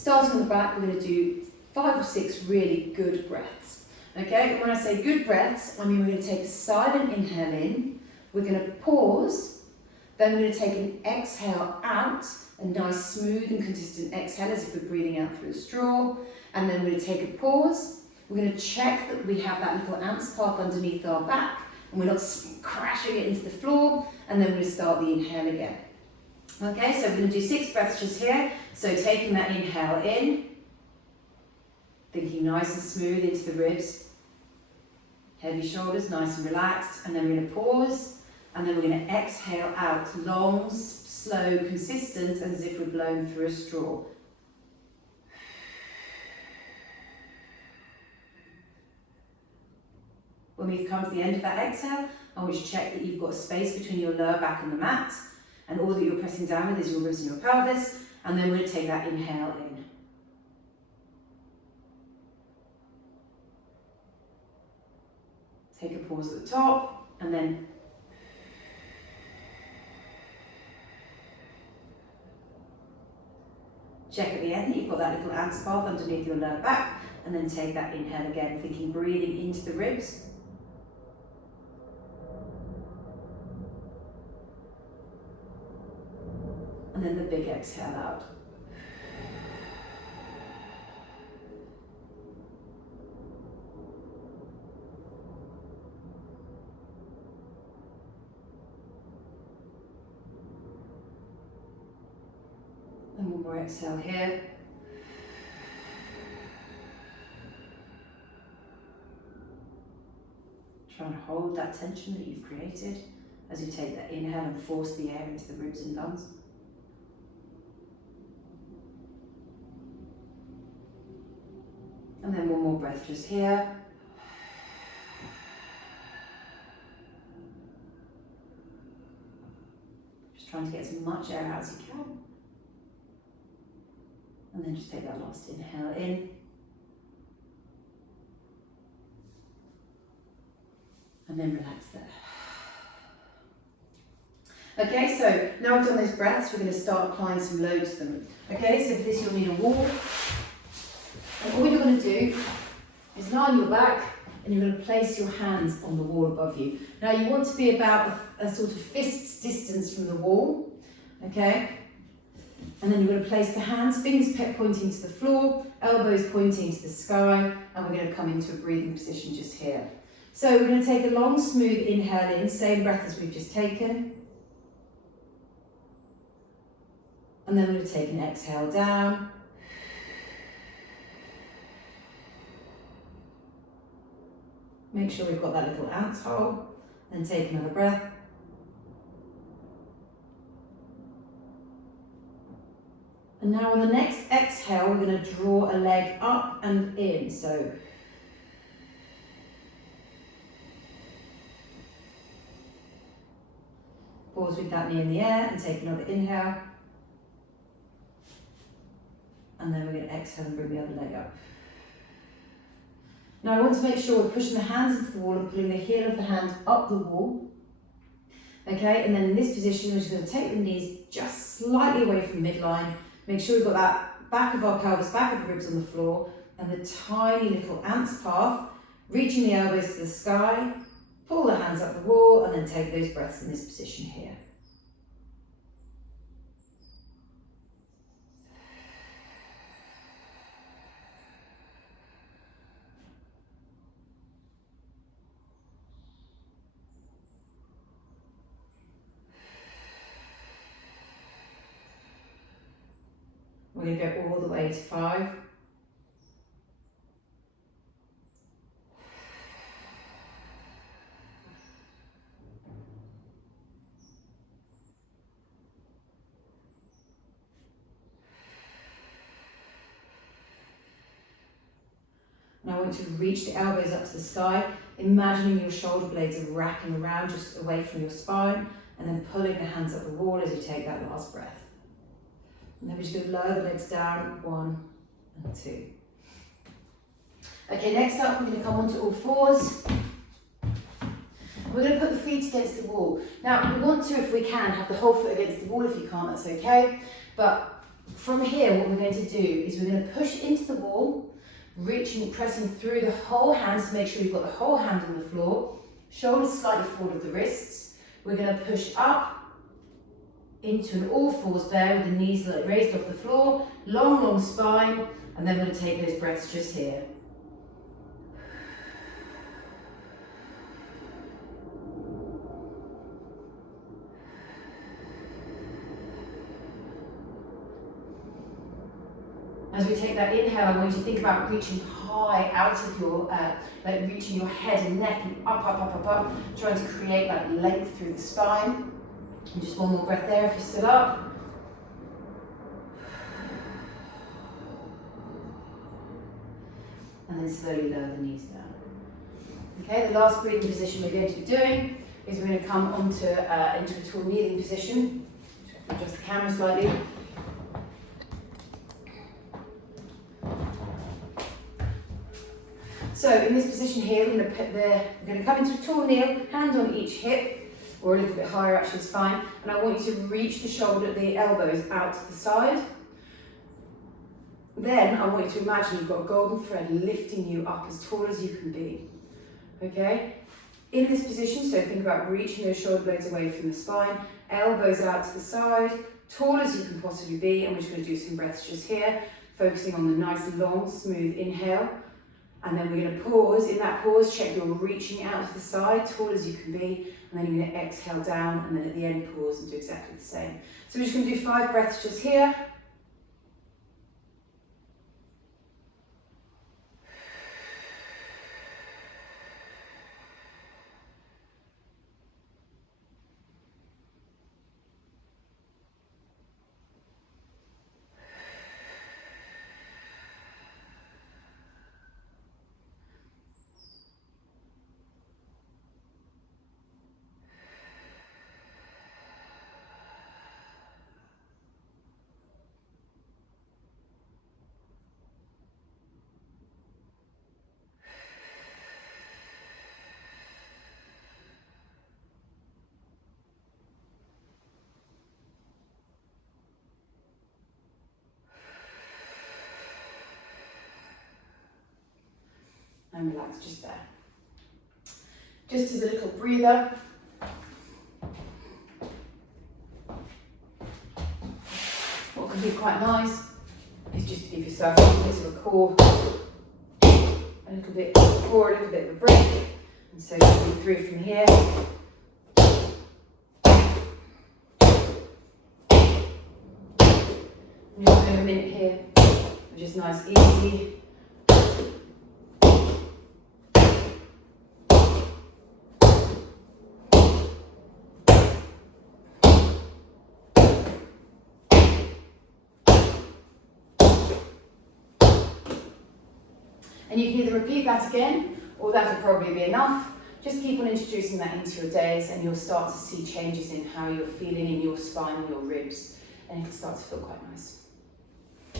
Starting on the back, we're going to do 5 or 6 really good breaths. Okay, when I say good breaths, I mean we're going to take a silent inhale in, we're going to pause, then we're going to take an exhale out, a nice smooth and consistent exhale as if we're breathing out through a straw, and then we're going to take a pause, we're going to check that we have that little ant's path underneath our back, and we're not crashing it into the floor, and then we're going to start the inhale again. Okay, so we're going to do 6 breaths just here, so taking that inhale in, thinking nice and smooth into the ribs, heavy shoulders, nice and relaxed, and then we're going to pause, and then we're going to exhale out, long, slow, consistent, as if we're blowing through a straw. When we've come to the end of that exhale, I want you to check that you've got space between your lower back and the mat, and all that you're pressing down with is your ribs and your pelvis, and then we're going to take that inhale in. Take a pause at the top, and then check at the end that you've got that little ant's path underneath your lower back, and then take that inhale again, thinking breathing into the ribs. And then the big exhale out. And one more exhale here. Try and hold that tension that you've created as you take that inhale and force the air into the ribs and lungs. And then one more breath just here. Just trying to get as much air out as you can. And then just take that last inhale in. And then relax there. Okay, so now we've done those breaths, we're going to start applying some load to them. Okay, so for this you'll need a wall. And all you're going to do is lie on your back and you're going to place your hands on the wall above you. Now you want to be about a sort of fist's distance from the wall, okay? And then you're going to place the hands, fingers pointing to the floor, elbows pointing to the sky, and we're going to come into a breathing position just here. So we're going to take a long, smooth inhale in, same breath as we've just taken. And then we're going to take an exhale down. Make sure we've got that little ant's hole, then take another breath. And now on the next exhale, we're going to draw a leg up and in. So pause with that knee in the air and take another inhale. And then we're going to exhale and bring the other leg up. Now I want to make sure we're pushing the hands into the wall and pulling the heel of the hand up the wall. Okay, and then in this position, we're just going to take the knees just slightly away from midline. Make sure we've got that back of our pelvis, back of the ribs on the floor, and the tiny little ant's path, reaching the elbows to the sky, pull the hands up the wall, and then take those breaths in this position here. We're going to go all the way to 5. Now I want you to reach the elbows up to the sky, imagining your shoulder blades are wrapping around just away from your spine, and then pulling the hands up the wall as you take that last breath. And then we're just going to lower the legs down, 1 and 2. Okay, next up we're going to come onto all fours. We're going to put the feet against the wall. Now we want to, if we can, have the whole foot against the wall. If you can't, that's okay. But From here, what we're going to do is we're going to push into the wall, reaching, pressing through the whole hands to make sure you've got the whole hand on the floor, shoulders slightly forward of the wrists. We're going to push up into an all fours there with the knees raised off the floor, long spine, and then we're going to take those breaths just here. As we take that inhale, I want you to think about reaching high out of your, like reaching your head and neck and up, trying to create that length through the spine. And just one more breath there if you're still up. And then slowly lower the knees down. Okay, the last breathing position we're going to be doing is we're going to come onto into a tall kneeling position. Adjust the camera slightly. So in this position here, we're going to come into a tall kneel, hand on each hip, or a little bit higher actually is fine. And I want you to reach the elbows out to the side. Then I want you to imagine you've got a golden thread lifting you up as tall as you can be. Okay? In this position, so think about reaching those shoulder blades away from the spine, elbows out to the side, tall as you can possibly be, and we're just going to do some breaths just here, focusing on the nice long, smooth inhale. And then we're going to pause. In that pause, check you're reaching out to the side, tall as you can be, and then you're going to exhale down, and then at the end, pause and do exactly the same. So we're just going to do 5 breaths just here. And relax just there. Just as a little breather. What can be quite nice is just to give yourself a little bit of a core, a little bit of a core, a little bit of a break. And so you be through from here. And just do a minute here, which is nice, easy. And you can either repeat that again, or that'll probably be enough. Just keep on introducing that into your days, and you'll start to see changes in how you're feeling in your spine and your ribs, and it'll start to feel quite nice.